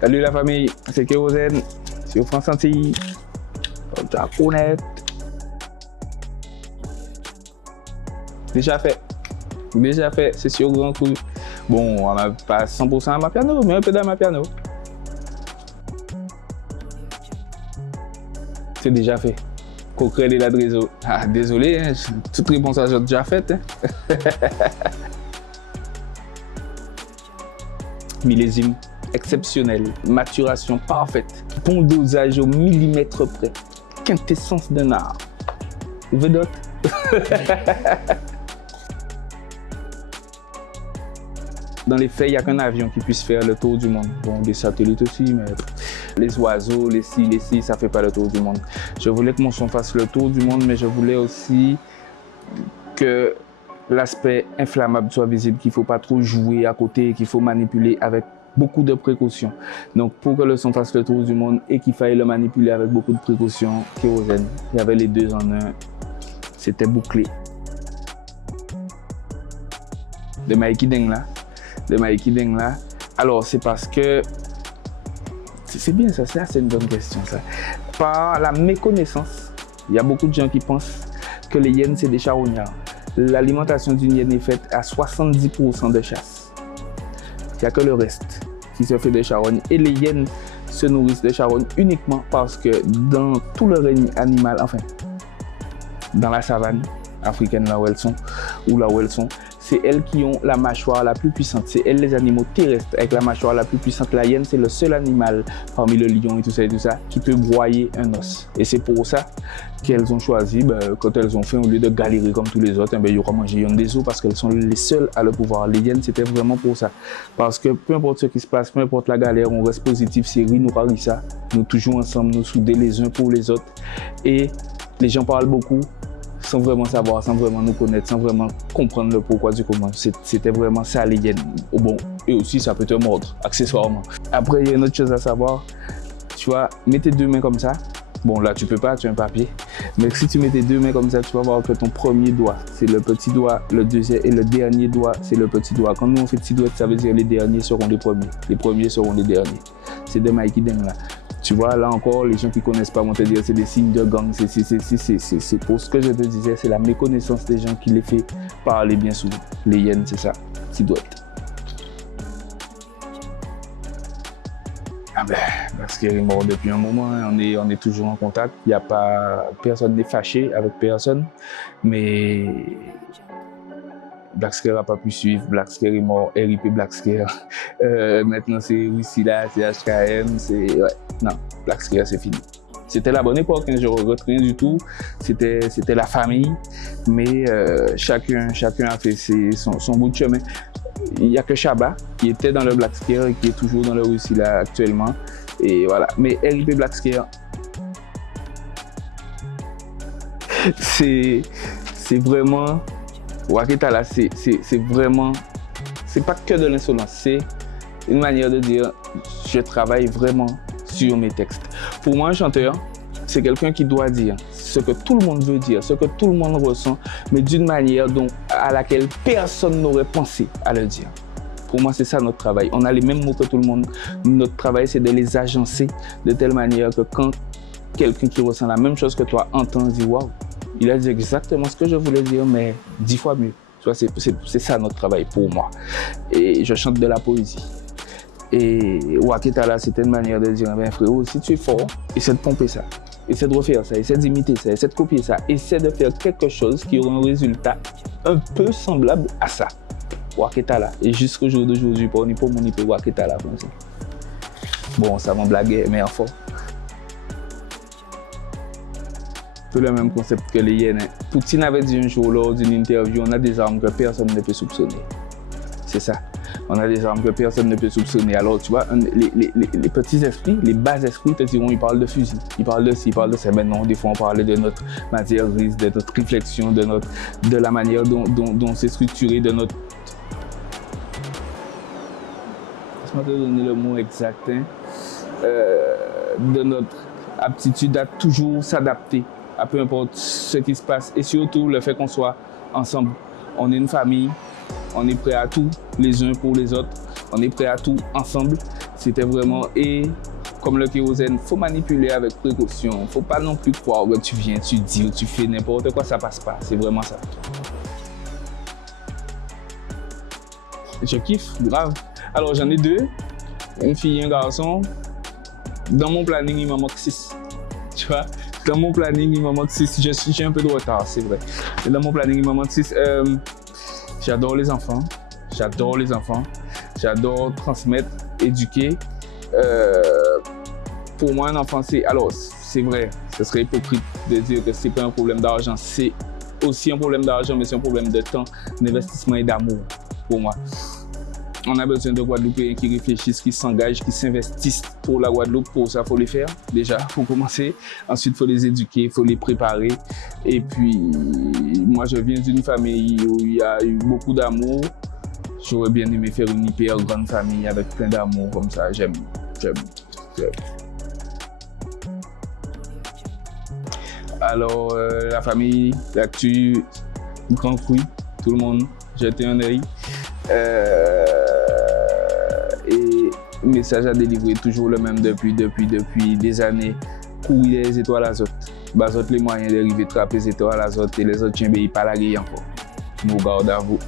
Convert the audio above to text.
Salut la famille, c'est Kérosène, c'est au France Antilles, tu vas connaître. Déjà fait, c'est sur grand coup. Bon, on n'a pas 100% à ma piano, mais un peu dans ma piano. C'est déjà fait. Coquerel et la réseau. Ah, désolé, hein, toute réponse à j'ai déjà faite. Hein. Millésime exceptionnel, maturation parfaite, bon dosage au millimètre près, quintessence d'un art. Vedot. Dans les faits, il n'y a qu'un avion qui puisse faire le tour du monde. Bon, des satellites aussi, mais les oiseaux, les ci, ça ne fait pas le tour du monde. Je voulais que mon son fasse le tour du monde, mais je voulais aussi que l'aspect inflammable soit visible, qu'il ne faut pas trop jouer à côté, qu'il faut manipuler avec beaucoup de précautions. Donc, pour que le son fasse le tour du monde et qu'il faille le manipuler avec beaucoup de précautions, Kérosène, il y avait les deux en un. C'était bouclé. De Mikey Deng là. Alors, c'est parce que... C'est bien ça, c'est une bonne question ça. Par la méconnaissance, il y a beaucoup de gens qui pensent que les hyènes, c'est des charognards. L'alimentation d'une hyène est faite à 70% de chasse. Il n'y a que le reste qui se fait de charogne. Et les hyènes se nourrissent de charogne uniquement parce que dans tout le règne animal, enfin, dans la savane africaine là où elles sont, c'est elles qui ont la mâchoire la plus puissante. C'est elles les animaux terrestres avec la mâchoire la plus puissante. La hyène, c'est le seul animal parmi le lion et tout ça qui peut broyer un os. Et c'est pour ça qu'elles ont choisi, quand elles ont fait, au lieu de galérer comme tous les autres, il y aura manger des os parce qu'elles sont les seules à le pouvoir. Les hyènes, c'était vraiment pour ça. Parce que peu importe ce qui se passe, peu importe la galère, on reste positif, c'est nous ça. Nous toujours ensemble, nous souder les uns pour les autres. Et les gens parlent beaucoup sans vraiment savoir, sans vraiment nous connaître, sans vraiment comprendre le pourquoi du comment. C'était vraiment ça les hyènes. Bon, et aussi ça peut te mordre, accessoirement. Après, il y a une autre chose à savoir. Tu vois, mets tes deux mains comme ça. Bon, là, tu peux pas, tu as un papier. Mais si tu mets tes deux mains comme ça, tu vas voir que ton premier doigt, c'est le petit doigt, le deuxième et le dernier doigt, c'est le petit doigt. Quand nous, on fait silhouette, ça veut dire les derniers seront les premiers. Les premiers seront les derniers. C'est de Mikey Deng là. Tu vois, là encore, les gens qui ne connaissent pas vont te dire c'est des signes de gang. C'est pour ce que je te disais, c'est la méconnaissance des gens qui les fait parler bien souvent. Les hyènes, c'est ça, silhouette. Ah ben, parce qu'il est mort depuis un moment, hein. On est toujours en contact. Il n'y a pas, personne n'est fâché avec personne, mais Black Scare n'a pas pu suivre. Black Scare est mort, RIP Black Scare. Maintenant c'est Wissila, c'est HKM, c'est... Ouais, non, Black Scare c'est fini. C'était la bonne époque, hein, je ne regrette rien du tout. C'était la famille, mais chacun a fait son bout de chemin. Il n'y a que Shaba qui était dans le Black Scare et qui est toujours dans le Wissila actuellement. Et voilà, mais RIP Black Scare, c'est vraiment... Waketala, c'est vraiment, c'est pas que de l'insolence, c'est une manière de dire je travaille vraiment sur mes textes. Pour moi, un chanteur, c'est quelqu'un qui doit dire ce que tout le monde veut dire, ce que tout le monde ressent, mais d'une manière à laquelle personne n'aurait pensé à le dire. Pour moi, c'est ça notre travail. On a les mêmes mots que tout le monde. Notre travail, c'est de les agencer de telle manière que quand quelqu'un qui ressent la même chose que toi entend, dit waouh. Il a dit exactement ce que je voulais dire, mais 10 fois mieux. C'est ça notre travail pour moi. Et je chante de la poésie. Et Waketala, c'était une manière de dire, ben frérot, si tu es fort, essaie de pomper ça. Essaie de refaire ça, essaie d'imiter ça, essaie de copier ça. Essaie de faire quelque chose qui aura un résultat un peu semblable à ça. Waketala. Et jusqu'au jour d'aujourd'hui, pour mon hyper Waketala. Bon, ça m'en blaguait, mais enfin. Le même concept que les hyènes. Poutine avait dit un jour lors d'une interview, on a des armes que personne ne peut soupçonner. C'est ça. On a des armes que personne ne peut soupçonner. Alors tu vois, les petits esprits, les bas esprits te diront, ils parlent de fusil, ils parlent de ci, ils parlent de ça. Mais non, des fois on parlait de notre matière grise, de notre réflexion, de la manière dont c'est structuré, de notre... Laisse-moi te donner le mot exact, hein. De notre aptitude à toujours s'adapter à peu importe ce qui se passe et surtout le fait qu'on soit ensemble. On est une famille, on est prêt à tout les uns pour les autres, on est prêt à tout ensemble C'était vraiment, et comme le kérosène, il faut manipuler avec précaution. Il ne faut pas non plus croire que tu viens, tu dis ou tu fais n'importe quoi, ça passe pas. C'est vraiment ça. Je kiffe, grave. Alors j'en ai 2, une fille et un garçon. Dans mon planning, il m'en manque 6. Tu vois? Dans mon planning, il m'en manque 6. J'ai un peu de retard, c'est vrai. Mais dans mon planning, il m'en manque 6. J'adore les enfants. J'adore les enfants. J'adore transmettre, éduquer. Pour moi, un enfant, c'est vrai, ce serait hypocrite de dire que c'est pas un problème d'argent. C'est aussi un problème d'argent, mais c'est un problème de temps, d'investissement et d'amour pour moi. On a besoin de Guadeloupéens qui réfléchissent, qui s'engagent, qui s'investissent pour la Guadeloupe. Pour ça, il faut les faire déjà, pour commencer. Ensuite, il faut les éduquer, il faut les préparer. Et puis, moi, je viens d'une famille où il y a eu beaucoup d'amour. J'aurais bien aimé faire une hyper grande famille avec plein d'amour comme ça. J'aime. Alors, la famille, l'actu, grand fruit, tout le monde, jetez un œil. Et message à délivrer, toujours le même depuis des années. Courir les étoiles azote. Bazote les moyens d'arriver à attraper les étoiles azote et les autres tiens, pas la gueule encore. Nous garde à vous.